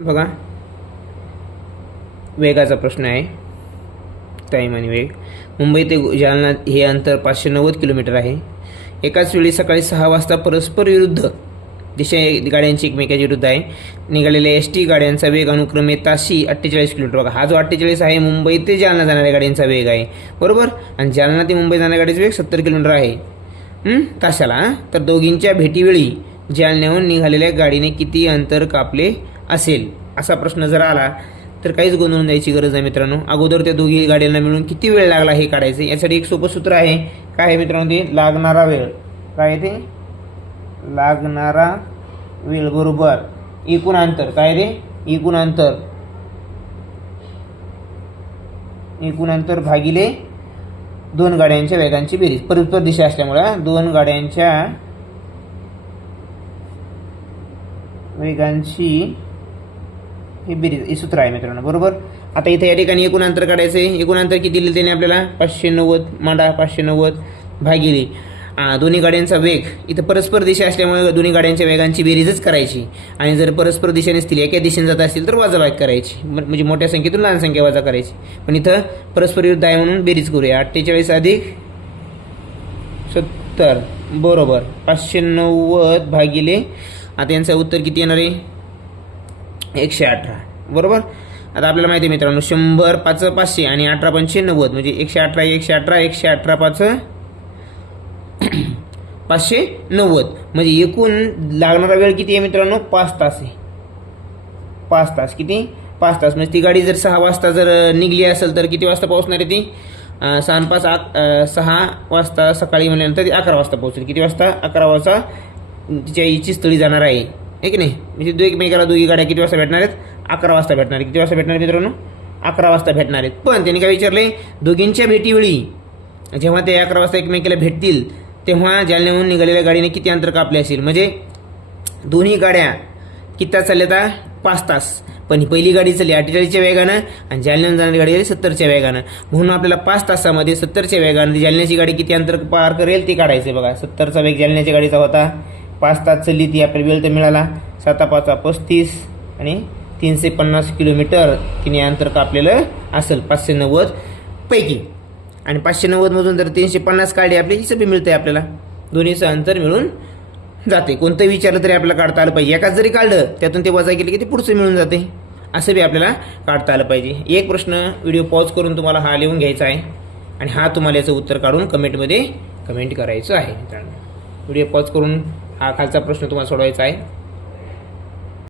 बघा, वेगाचा प्रश्न आहे, टाईम आणि वेग. मुंबई ते जालना हे अंतर 590 किलोमीटर आहे. एकाच वेळी सकाळी 6 वाजता परस्पर विरुद्ध दिशा गाड्यांची एकमेकाच्या विरुद्ध आहे. निघालेल्या एस.टी गाड्यांचा वेग अनुक्रमे ताशी 48 किलोमीटर. बघा, हा जो 48 आहे मुंबई ते जालना जाणाऱ्या गाड्यांचा वेग आहे, बरोबर. आणि जालना ते मुंबई जाणाऱ्या गाडीचा वेग 70 किलोमीटर आहे तासाला. तर दोघींच्या भेटीवेळी जालन्याहून निघालेल्या गाडीने किती अंतर कापले असेल, असा प्रश्न जर आला तर काहीच गोंधळून जायची गरज आहे मित्रांनो. अगोदर त्या दोघी गाड्यांना मिळून किती वेळ लागला हे काढायचं. यासाठी एक सोपं सूत्र आहे. काय आहे मित्रांनो? ते लागणारा वेळ. काय ते? लागणारा वेळ बरोबर एकूण अंतर. काय रे? एकूण अंतर. एकूण अंतर भागिले दोन गाड्यांच्या वेगांची बेरीज. परस्पर दिशा असल्यामुळे दोन गाड्यांच्या वेगांची ही बेरीज, हे सूत्र आहे मित्रांनो, बरोबर. आता इथे या ठिकाणी एकूण अंतर काढायचं आहे. एकूण अंतर किती दिले त्याने आपल्याला? 590 मांडा. 590 भागिले दोन्ही गाड्यांचा वेग. इथं परस्पर दिशा असल्यामुळे दोन्ही गाड्यांच्या वेगांची बेरीजच करायची. आणि जर परस्पर दिशा नसतील, एका दिशेने जात असतील तर वजाबाकी करायची, म्हणजे मोठ्या संख्येतून लहान संख्या वजा करायची. पण इथं परस्पर विरुद्ध आहे म्हणून बेरीज करूया. 48 अधिक 70 बरोबर 590 भागिले, आता यांचं उत्तर किती येणार आहे? 118 बरोबर. आता आपल्याला माहिती आहे मित्रांनो, 100 5 500 आणि 18 5 90, म्हणजे 118 118 118 5 590. म्हणजे एकूण लागणारा वेळ किती आहे मित्रांनो? 5 तास आहे. 5 तास. किती? 5 तास. म्हणजे ती गाडी जर 6 वाजता जर निघली असेल तर किती वाजता पोहोचणार आहे ती? 6 वाजता सकाळी म्हणल्यानंतर ती 11 वाजता पोहोचेल. किती वाजता? 11 वाजता तिच्या इच्छित स्थळी जाणार आहे, की नाही. म्हणजे एकमेकाला दोघी गाड्या किती वाजता भेटणार आहेत? 11 वाजता भेटणार आहेत. किती वाजता भेटणार आहेत मित्रांनो? 11 वाजता भेटणार आहेत. पण त्यांनी काय विचारले? दोघींच्या भेटीवेळी जेव्हा ते 11 वाजता एकमेकाला भेटतील तेव्हा जालन्याहून निघालेल्या गाडीने किती अंतर कापले असेल. म्हणजे दोन्ही गाड्या किती तास चालल्या? 5 तास. पण ही पहिली गाडी चालली 48च्या वेगानं आणि जालन्याहून जाणारी गाडी झाली 70च्या वेगानं. म्हणून आपल्याला 5 तासामध्ये 70च्या वेगानं जालन्याची गाडी किती अंतर पार करेल ते काढायचं. बघा, 70चा वेग जालन्याच्या गाडीचा होता. 5 तास चालली ती, आपल्याला वेळ तर मिळाला. 7 5 35 आणि 350 किलोमीटर तिने अंतर कापलेलं असेल 590 पैकी. आणि 590 मधून जर 350 काढले आपली हिचं बी मिळतंय आपल्याला. दोन्हीचं अंतर मिळून जाते. कोणतं विचारलं तरी आपल्याला काढता आलं पाहिजे. एकाच जरी काढलं त्यातून ते वजा केलं की ते पुढचं मिळून जाते. असं बी आपल्याला काढता आलं पाहिजे. एक प्रश्न व्हिडिओ पॉज करून तुम्हाला हा लिहून घ्यायचा आहे आणि हा तुम्हाला याचं उत्तर काढून कमेंट करायचं आहे मित्रांनो. व्हिडिओ पॉज करून हा खालचा प्रश्न तुम्हाला सोडवायचा आहे.